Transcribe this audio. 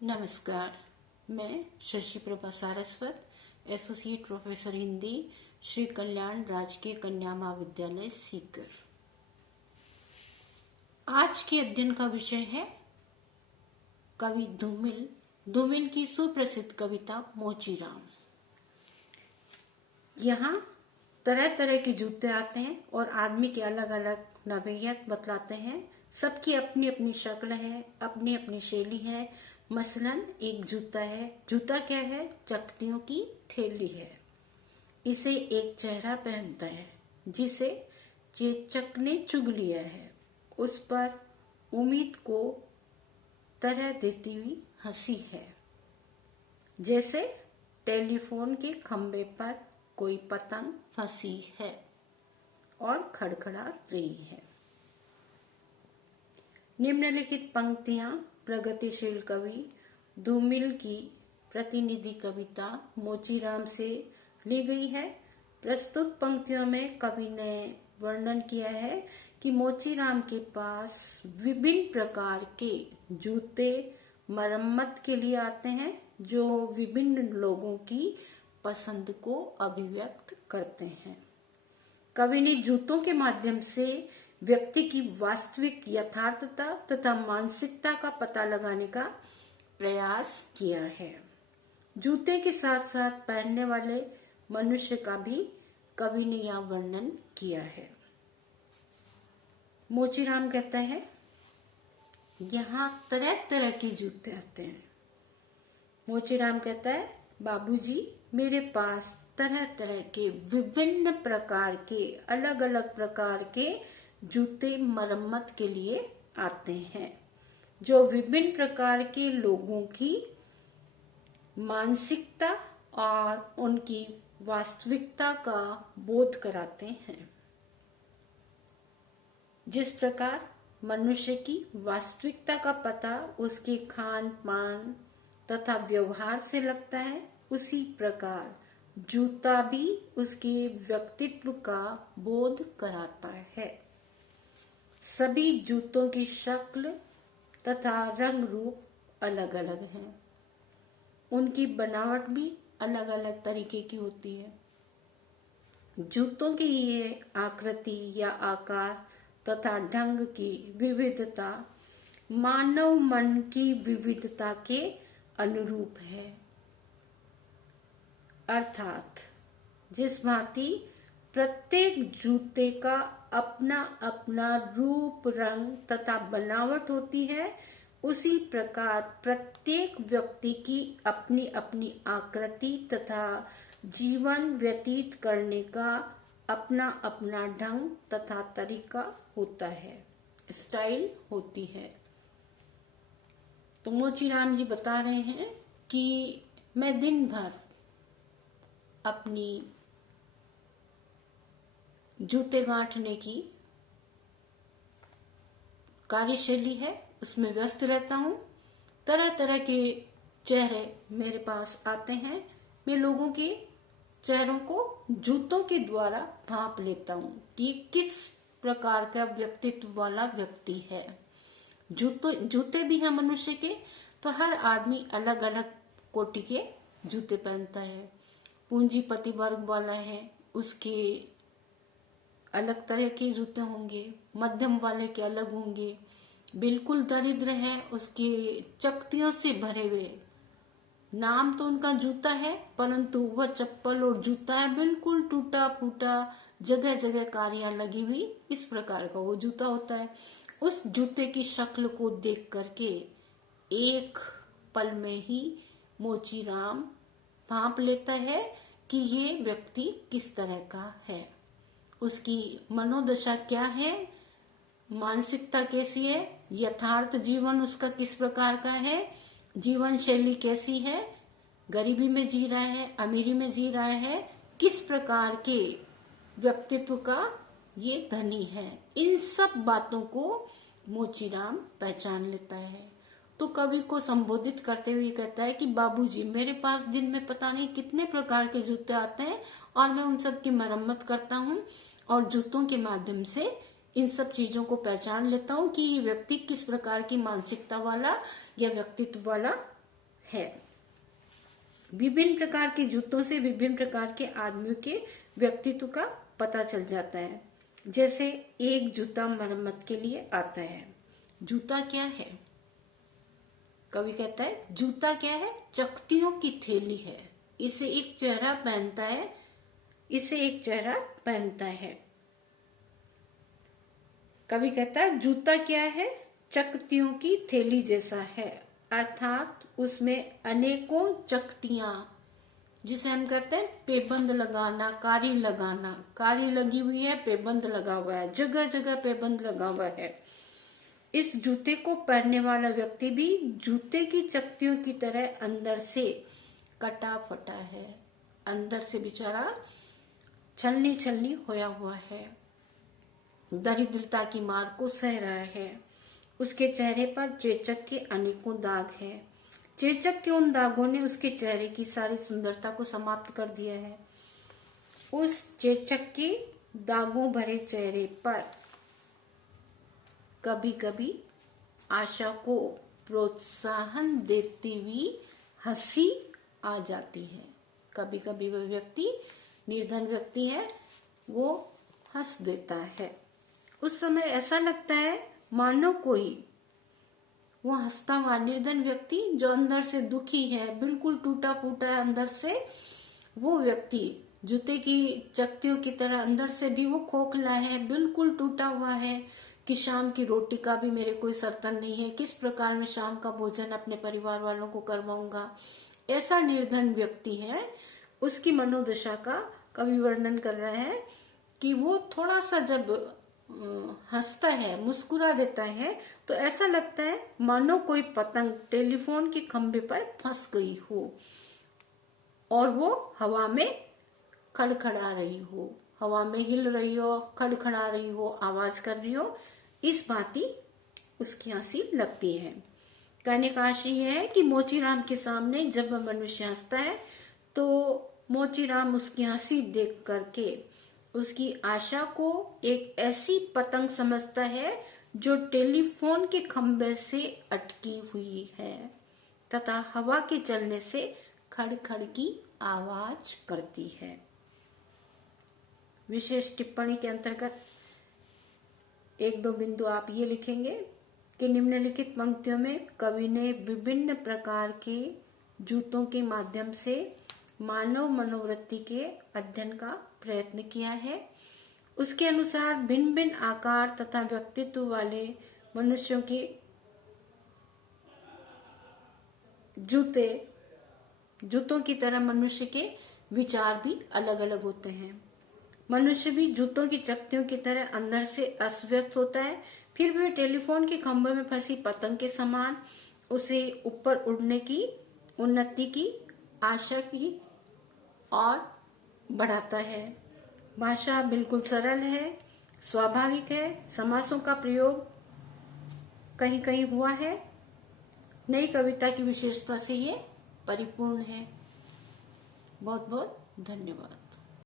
नमस्कार। मैं Shashi Prabha Saraswat, associate professor Hindi, Shri Kalyan राजकीय कन्या महाविद्यालय सीकर। आज के अध्ययन का विषय है कवि धूमिल। धूमिल की सुप्रसिद्ध कविता मोचीराम। यहाँ तरह तरह के जूते आते हैं और आदमी के अलग अलग नौइयत बतलाते हैं। सबकी अपनी अपनी शक्ल है, अपनी अपनी शैली है। मसलन एक जूता है। जूता क्या है? चकतियों की थैली है। इसे एक चेहरा पहनता है जिसे चेचक ने चुग लिया है। उस पर उम्मीद को तरह देती हुई हंसी है, जैसे टेलीफोन के खंबे पर कोई पतंग फंसी है और खड़खड़ा रही है। निम्नलिखित पंक्तियां प्रगतिशील कवि धूमिल की प्रतिनिधि कविता मोचीराम से ली गई है। प्रस्तुत पंक्तियों में कवि ने वर्णन किया है कि मोचीराम के पास विभिन्न प्रकार के जूते मरम्मत के लिए आते हैं, जो विभिन्न लोगों की पसंद को अभिव्यक्त करते हैं। कवि ने जूतों के माध्यम से व्यक्ति की वास्तविक यथार्थता तथा मानसिकता का पता लगाने का प्रयास किया है। जूते के साथ साथ पहनने वाले मनुष्य का भी कवि ने यहाँ वर्णन किया है। मोचीराम कहता है, यहाँ तरह तरह के जूते आते हैं। मोचीराम कहता है, बाबूजी, मेरे पास तरह तरह के विभिन्न प्रकार के अलग अलग प्रकार के जूते मरम्मत के लिए आते हैं, जो विभिन्न प्रकार के लोगों की मानसिकता और उनकी वास्तविकता का बोध कराते हैं। जिस प्रकार मनुष्य की वास्तविकता का पता उसके खान पान तथा व्यवहार से लगता है, उसी प्रकार जूता भी उसके व्यक्तित्व का बोध कराता है। सभी जूतों की शक्ल तथा रंग रूप अलग अलग हैं। उनकी बनावट भी अलग अलग तरीके की होती है। जूतों की ये आकृति या आकार तथा ढंग की विविधता मानव मन की विविधता के अनुरूप है। अर्थात जिस भांति प्रत्येक जूते का अपना अपना रूप रंग तथा बनावट होती है, उसी प्रकार प्रत्येक व्यक्ति की अपनी अपनी आकृति तथा जीवन व्यतीत करने का अपना अपना ढंग तथा तरीका होता है, स्टाइल होती है। तो मोचीराम जी बता रहे हैं कि मैं दिन भर अपनी जूते गांठने की कार्यशैली है, उसमें व्यस्त रहता हूँ। तरह तरह के चेहरे मेरे पास आते हैं। मैं लोगों के चेहरों को जूतों के द्वारा भांप लेता हूँ कि किस प्रकार का व्यक्तित्व वाला व्यक्ति है। जूते भी हैं मनुष्य के, तो हर आदमी अलग अलग कोटि के जूते पहनता है। पूंजीपति वर्ग वाला है, उसके अलग तरह के जूते होंगे। मध्यम वाले के अलग होंगे। बिल्कुल दरिद्र है, उसके चकतियों से भरे हुए, नाम तो उनका जूता है परंतु वह चप्पल और जूता है बिल्कुल टूटा फूटा, जगह जगह कारियां लगी हुई, इस प्रकार का वो जूता होता है। उस जूते की शक्ल को देख करके एक पल में ही मोचीराम भांप लेता है कि ये व्यक्ति किस तरह का है, उसकी मनोदशा क्या है, मानसिकता कैसी है, यथार्थ जीवन उसका किस प्रकार का है, जीवन शैली कैसी है, गरीबी में जी रहा है, अमीरी में जी रहा है, किस प्रकार के व्यक्तित्व का ये धनी है। इन सब बातों को मोचीराम पहचान लेता है। तो कवि को संबोधित करते हुए कहता है कि बाबूजी, मेरे पास दिन में पता नहीं कितने प्रकार के जूते आते हैं और मैं उन सब की मरम्मत करता हूँ और जूतों के माध्यम से इन सब चीजों को पहचान लेता हूँ कि ये व्यक्ति किस प्रकार की मानसिकता वाला या व्यक्तित्व वाला है। विभिन्न प्रकार के जूतों से विभिन्न प्रकार के आदमियों के व्यक्तित्व का पता चल जाता है। जैसे एक जूता मरम्मत के लिए आता है। जूता क्या है? कवि कहता है जूता क्या है? चकतियों की थैली है। इसे एक चेहरा पहनता है, इसे एक चेहरा पहनता है। कवि कहता है जूता क्या है? चकतियों की थैली जैसा है, अर्थात उसमें अनेकों चकतियां, जिसे हम कहते हैं पेबंद लगाना, कारी लगाना, कारी लगी हुई है, पेबंद लगा हुआ है, जगह जगह पेबंद लगा हुआ है। इस जूते को पहनने वाला व्यक्ति भी जूते की चकतियों की तरह अंदर से कटा फटा है, अंदर से बेचारा छलनी छलनी होया हुआ है, दरिद्रता की मार को सह रहा है। उसके चेहरे पर चेचक के अनेकों दाग हैं। चेचक के उन दागों ने उसके चेहरे की सारी सुंदरता को समाप्त कर दिया है। उस चेचक के दागों भरे चेहरे पर कभी कभी आशा को प्रोत्साहन देती हुई हंसी आ जाती है। कभी कभी वह व्यक्ति, निर्धन व्यक्ति है, वो हंस देता है। उस समय ऐसा लगता है मानो कोई, वो हंसता हुआ निर्धन व्यक्ति जो अंदर से दुखी है, बिल्कुल टूटा फूटा है अंदर से, वो व्यक्ति जूते की चकतियों की तरह अंदर से भी वो खोखला है, बिल्कुल टूटा हुआ है कि शाम की रोटी का भी मेरे कोई सर्तन नहीं है, किस प्रकार मैं शाम का भोजन अपने परिवार वालों को करवाऊंगा। ऐसा निर्धन व्यक्ति है, उसकी मनोदशा का कवि वर्णन कर रहा है कि वो थोड़ा सा जब हंसता है, मुस्कुरा देता है, तो ऐसा लगता है मानो कोई पतंग टेलीफोन के खंभे पर फंस गई हो और वो हवा में खड़खड़ा रही हो, हवा में हिल रही हो, खड़खड़ा रही हो, आवाज कर रही हो, इस भांति उसकी हंसी लगती है। कहने का आशय यह है कि मोचीराम के सामने जब वह मनुष्य हंसता है तो मोचीराम उसकी हंसी देख करके उसकी आशा को एक ऐसी पतंग समझता है जो टेलीफोन के खंभे से अटकी हुई है तथा हवा के चलने से खड़खड़ की आवाज करती है। विशेष टिप्पणी के अंतर्गत एक दो बिंदु आप ये लिखेंगे कि निम्नलिखित पंक्तियों में कवि ने विभिन्न प्रकार के जूतों के माध्यम से मानव मनोवृत्ति के अध्ययन का प्रयत्न किया है। उसके अनुसार भिन्न भिन्न आकार तथा व्यक्तित्व वाले मनुष्यों के जूतों की तरह मनुष्य के विचार भी अलग अलग होते हैं। मनुष्य भी जूतों की चकतियों की तरह अंदर से अस्त होता है, फिर भी टेलीफोन के खंभे में फंसी पतंग के समान उसे ऊपर उड़ने की, उन्नति की आशा की और बढ़ाता है। भाषा बिल्कुल सरल है, स्वाभाविक है, समासों का प्रयोग कहीं कहीं हुआ है। नई कविता की विशेषता से ये परिपूर्ण है। बहुत बहुत धन्यवाद।